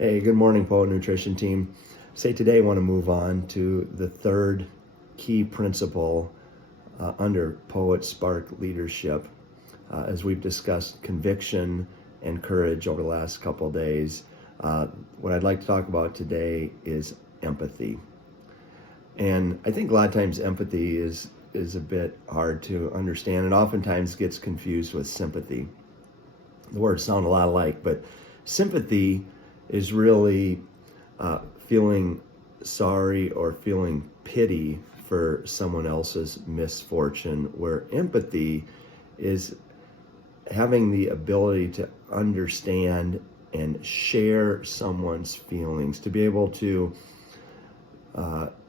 Hey, good morning, Poet Nutrition team. Say today I want to move on to the third key principle under Poet Spark Leadership. As we've discussed conviction and courage over the last couple of days, what I'd like to talk about today is empathy. And I think a lot of times empathy is a bit hard to understand and oftentimes gets confused with sympathy. The words sound a lot alike, but sympathy is really feeling sorry or feeling pity for someone else's misfortune, where empathy is having the ability to understand and share someone's feelings, to be able to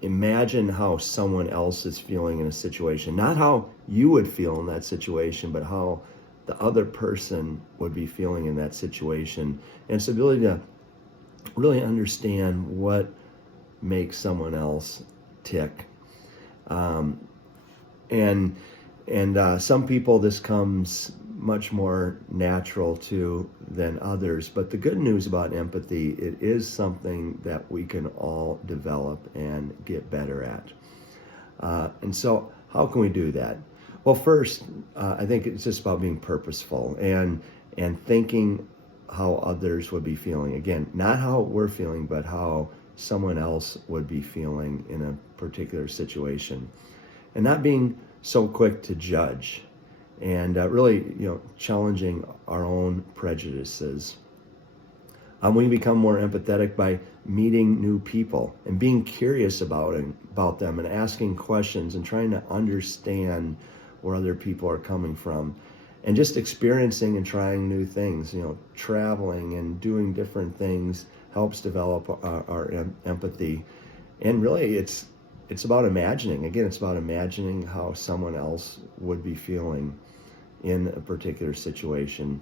imagine how someone else is feeling in a situation, not how you would feel in that situation, but how the other person would be feeling in that situation. And it's the ability to really understand what makes someone else tick. And some people this comes much more natural to than others. But the good news about empathy, it is something that we can all develop and get better at. And so how can we do that? Well, first, I think it's just about being purposeful and thinking how others would be feeling. Again, not how we're feeling, but how someone else would be feeling in a particular situation. And not being so quick to judge and really, challenging our own prejudices. We become more empathetic by meeting new people and being curious about them and asking questions and trying to understand where other people are coming from. And just experiencing and trying new things, traveling and doing different things helps develop our empathy. And really, it's about imagining. Again, it's about imagining how someone else would be feeling in a particular situation.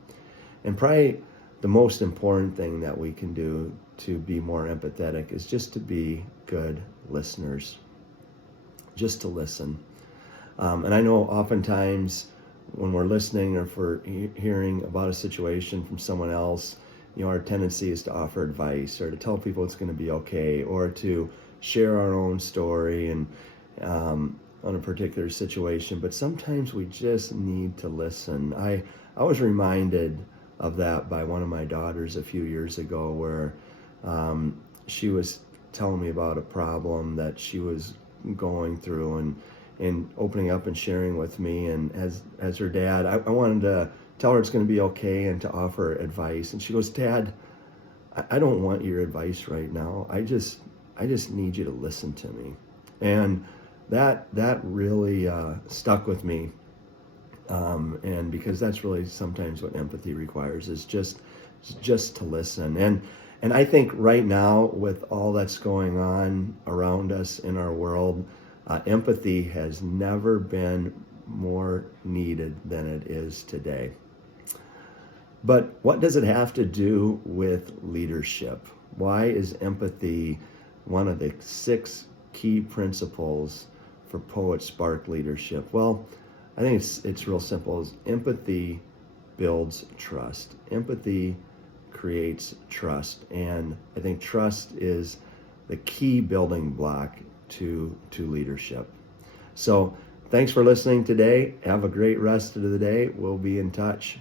And probably the most important thing that we can do to be more empathetic is just to be good listeners, just to listen. And I know oftentimes when we're listening or if we're hearing about a situation from someone else, our tendency is to offer advice or to tell people it's going to be okay, or to share our own story and on a particular situation. But sometimes we just need to listen. I was reminded of that by one of my daughters a few years ago, where she was telling me about a problem that she was going through and opening up and sharing with me. And as her dad, I wanted to tell her it's going to be okay and to offer advice. And she goes, "Dad, I don't want your advice right now. I just need you to listen to me." And that really stuck with me. And because that's really sometimes what empathy requires, is just to listen. And I think right now, with all that's going on around us in our world, empathy has never been more needed than it is today. But what does it have to do with leadership? Why is empathy one of the 6 key principles for Poet Spark Leadership? Well, I think it's real simple. Empathy builds trust. Empathy creates trust. And I think trust is the key building block to leadership. So thanks for listening today. Have a great rest of the day. We'll be in touch.